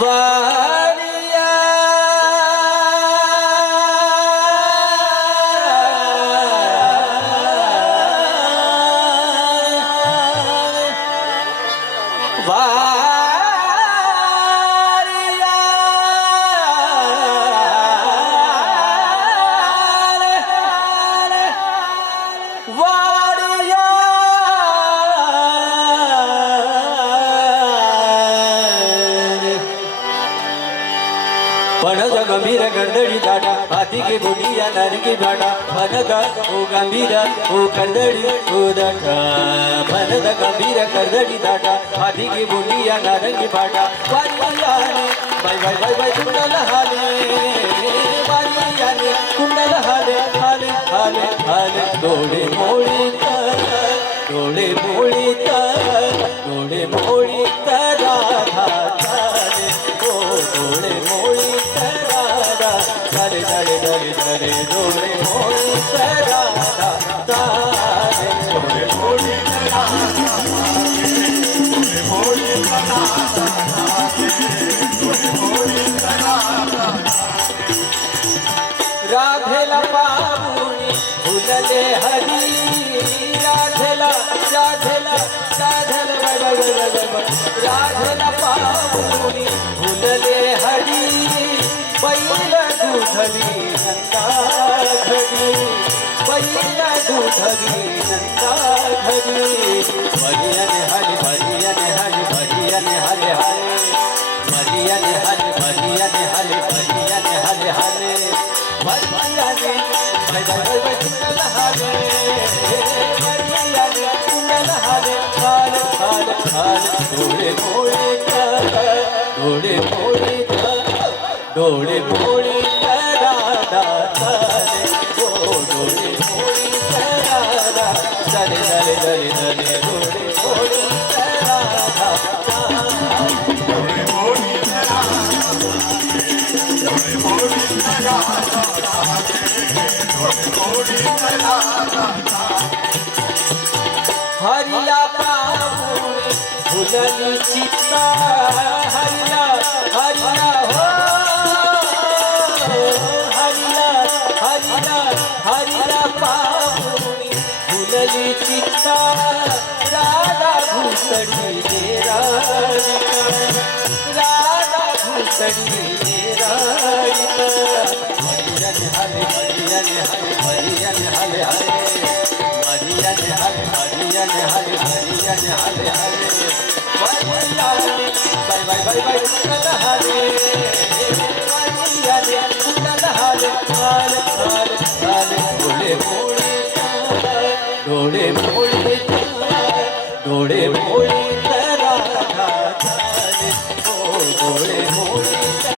वाडिया पणद गंभीर गर्दड़ी दाटा हाथी के बुढ़िया नर की भाटा पणद ओ गंभीर ओ गर्दड़ी ओ दाटा पणद गंभीर गर्दड़ी दाटा हाथी की बुढ़िया नर की भाटा वारिया ने बाय बाय बाय बाय कुंडल हाले वारिया ने कुंडल हाले हाले हाले हाले डोले मोड़ी डोले मोड़ी डोले मोड़ी राधा ओ डोले मोड़ी धरे धरे धरे डोले मोड़ी राधा डोले मोड़ी राधेला पाहुणी फुलले हरी राधेला राधेला राधेला राधेला पाहुणी फुलले हरी बैल दूधवी नंदा घरी बैल दूधवी नंदा घरी भरियन हरि भरियन हरि भरियन हरि हरे भरियन हरि भरियन हरि भरियन हरि हरे भरियन बाय बाय बाय कुंडल हरे भरियन कुंडल हरे हाल हाल हाल डोले मोड़े डोले मोड़े डोले मोड़ी राधा तारे ओ डोले मोड़ी राधा चले चले चले चले डोले मोड़ी राधा डोले मोड़ी डोले मोड़ी हरिया पाहुणी फुलली चित्ता हरिया हरिया हो हरिया पाहुणी फुलली चित्ता राधा घुसडी राधा घुसडी भरियन हरे भरियन हरे भरियन हरे हरे भरियन हरे भरियन हरे भरियन Hare Hare bye bye bye bye कुंडल हरे कुंडल हरे हाल हाल हाल डोले मोड़े डोले